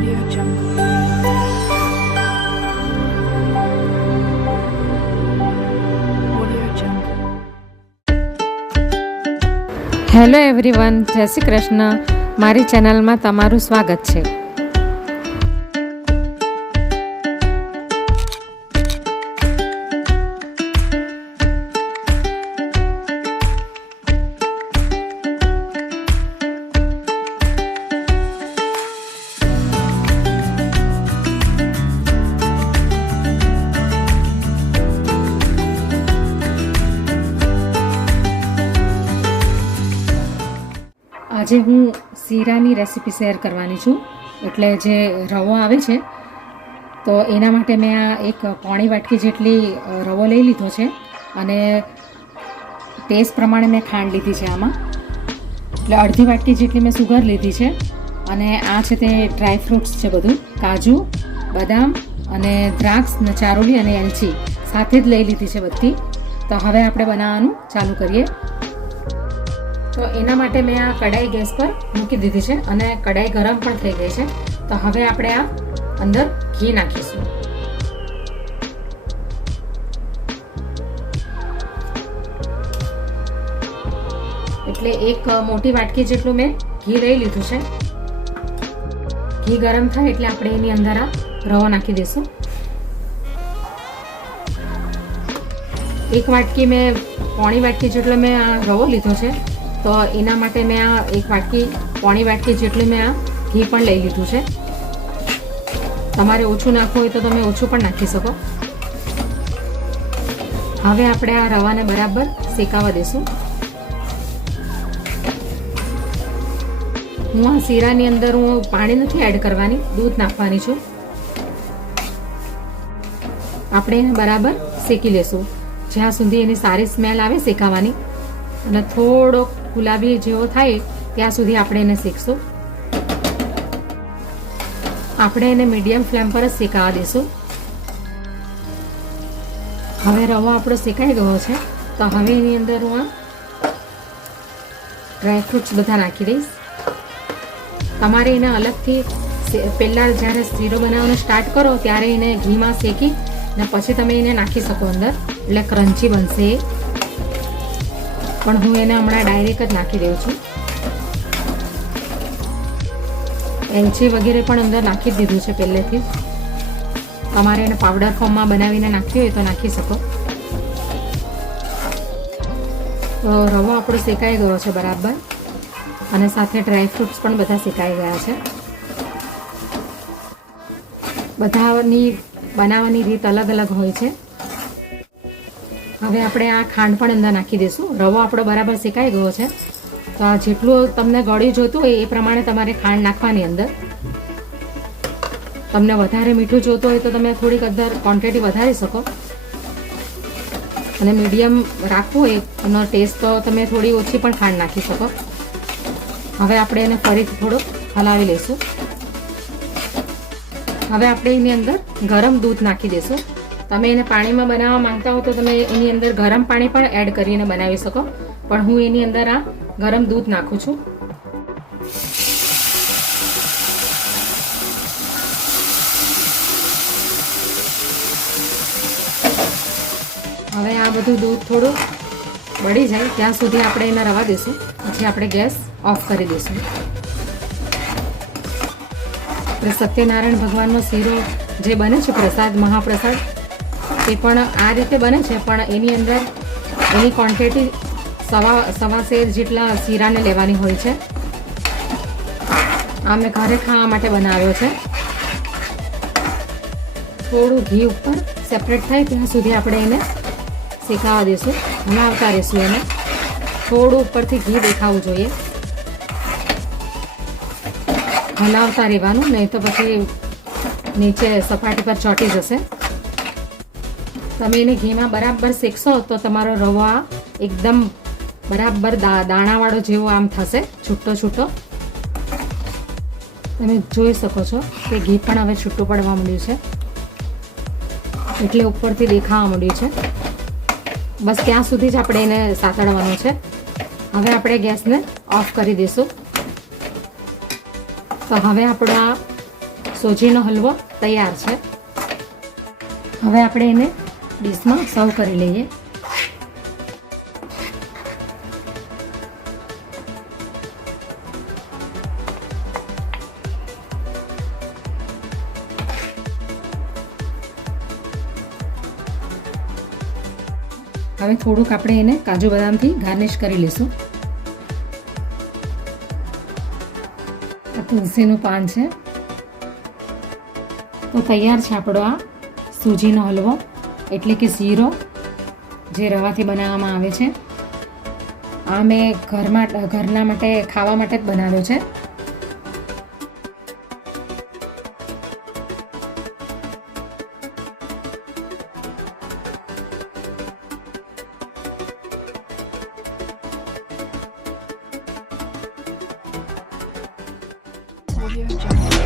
Audio Jungle. Audio Jungle. Hello everyone, જય શ્રી કૃષ્ણ. મારી ચેનલમાં તમારું સ્વાગત છે. આજે હું શીરાની રેસીપી શેર કરવાની છું. એટલે જે રવો આવે છે તો એના માટે મેં આ એક પોણી વાટકી જેટલી રવો લઈ લીધો છે અને ટેસ્ટ પ્રમાણે મેં ખાંડ લીધી છે. આમાં એટલે અડધી વાટકી જેટલી મેં સુગર લીધી છે અને આ છે તે ડ્રાય ફ્રૂટ્સ છે, બધું કાજુ, બદામ અને દ્રાક્ષ ને ચારોલી અને એલચી સાથે જ લઈ લીધી છે બધી. તો હવે આપણે બનાવવાનું ચાલુ કરીએ. તો એના માટે મેં આ કઢાઈ ગેસ પર મૂકી દીધી છે અને કઢાઈ ગરમ પણ થઈ ગઈ છે. તો હવે આપણે આ અંદર ઘી નાખીશું. એટલે એક મોટી વાટકી જેટલું મેં ઘી લઈ લીધું છે. ઘી ગરમ થાય એટલે આપણે એની અંદર આ રવો નાખી દઈશું. એક વાટકી મેં પોણી વાટકી જેટલો મેં આ રવો લીધો છે. તો એના માટે મેં આ એક વાટકી પોણી વાટકી જેટલું મેં આ ઘી પણ લઈ લીધું છે. તમારે ઓછું નાખવું હોય તો તમે ઓછું પણ નાખી શકો. હવે આપણે આ રવાને બરાબર શેકાવા દઈશું. હું આ શીરાની અંદર પાણી નથી એડ કરવાની, દૂધ નાખવાની છું. આપણે એને બરાબર શેકી લેશું જ્યાં સુધી એની સારી સ્મેલ આવે શેકાવાની, અને થોડો ગુલાબી જેવો થાય ત્યાં સુધી આપણે એને શેકશું. આપણે એને મીડિયમ ફ્લેમ પર જ શેકાવા દઈશું. હવે રવો આપણો શેકાઈ ગયો છે. તો હવે એની અંદર હું આ ડ્રાય ફ્રૂટ્સ બધા નાખી દઈશ. તમારે એને અલગથી પહેલાં જ્યારે શીરો બનાવવાનું સ્ટાર્ટ કરો ત્યારે એને ઘીમાં શેકી ને પછી તમે એને નાખી શકો અંદર, એટલે ક્રન્ચી બનશે. પણ હું એને હમણાં ડાયરેક્ટ જ નાખી દઉં છું. એલચી વગેરે પણ અંદર નાખી દીધું છે પહેલેથી. તમારે એને પાવડર ફોર્મમાં બનાવીને નાખવી હોય તો નાખી શકો. તો રવો આપણો શેકાઈ ગયો છે બરાબર, અને સાથે ડ્રાય ફ્રૂટ્સ પણ બધા શેકાઈ ગયા છે. બધાની બનાવવાની રીત અલગ અલગ હોય છે. હવે આપણે આ ખાંડ પણ અંદર નાખી દઈશું. રવો આપણો બરાબર શેકાઈ ગયો છે. તો આ જેટલું તમને ગળ્યું જોઈતું હોય એ પ્રમાણે તમારે ખાંડ નાખવાની અંદર. તમને વધારે મીઠું જોતું હોય તો તમે થોડીક અંદર ક્વોન્ટિટી વધારી શકો, અને મીડિયમ રાખવું હોય એનો ટેસ્ટ તો તમે થોડી ઓછી પણ ખાંડ નાખી શકો. હવે આપણે એને ફરીથી થોડુંક હલાવી લઈશું. હવે આપણે એની અંદર ગરમ દૂધ નાખી દઈશું. તમે એને પાણીમાં બનાવવા માંગતા હો તો તમે એની અંદર ગરમ પાણી પણ એડ કરીને બનાવી શકો, પણ હું એની અંદર આ ગરમ દૂધ નાખું છું. હવે આ બધું દૂધ થોડું બળી જાય ત્યાં સુધી આપણે એને રવા દઈશું. પછી આપણે ગેસ ઓફ કરી દઈશું. આપણે સત્યનારાયણ ભગવાનનો શીરો જે બને છે પ્રસાદ, મહાપ્રસાદ, એ પણ આ રીતે બને છે, પણ એની અંદર એની ક્વોન્ટિટી સવા શેર જેટલા શીરાને લેવાની હોય છે. આ મેં ઘરે ખાવા માટે બનાવ્યો છે. થોડું ઘી ઉપર સેપરેટ થાય ત્યાં સુધી આપણે એને શેકાવા દઈશું. હલાવતા રહીશું એને. થોડું ઉપરથી ઘી દેખાવું જોઈએ, હલાવતા રહેવાનું, નહીં તો પછી નીચે સપાટી પર ચોંટી જશે. તમે એને ઘીમાં બરાબર શેકશો તો તમારો રવો એકદમ બરાબર દાણાવાળો જેવો આમ થશે, છૂટો છૂટો. તમે જોઈ શકો છો કે ઘી પણ હવે છૂટું પડવા માંડ્યું છે, એટલે ઉપરથી દેખાવા માંડ્યું છે. બસ ત્યાં સુધી જ આપણે એને સાતળવાનું છે. હવે આપણે ગેસને ઓફ કરી દઈશું. તો હવે આપણા સોજીનો હલવો તૈયાર છે. હવે આપણે એને ડીશમાં સર્વ કરી લઈએ. હવે થોડુંક આપણે એને કાજુ બદામથી ગાર્નિશ કરી લઈશું. આ તુલસીનું પાન છે. તો તૈયાર છે આપણો આ સૂજીનો હલવો, એટલે કે શીરો, જે રવાથી બનાવવામાં આવે છે. આ મેં ઘરના માટે ખાવા માટે જ બનાવ્યો છે. Audio Jungle.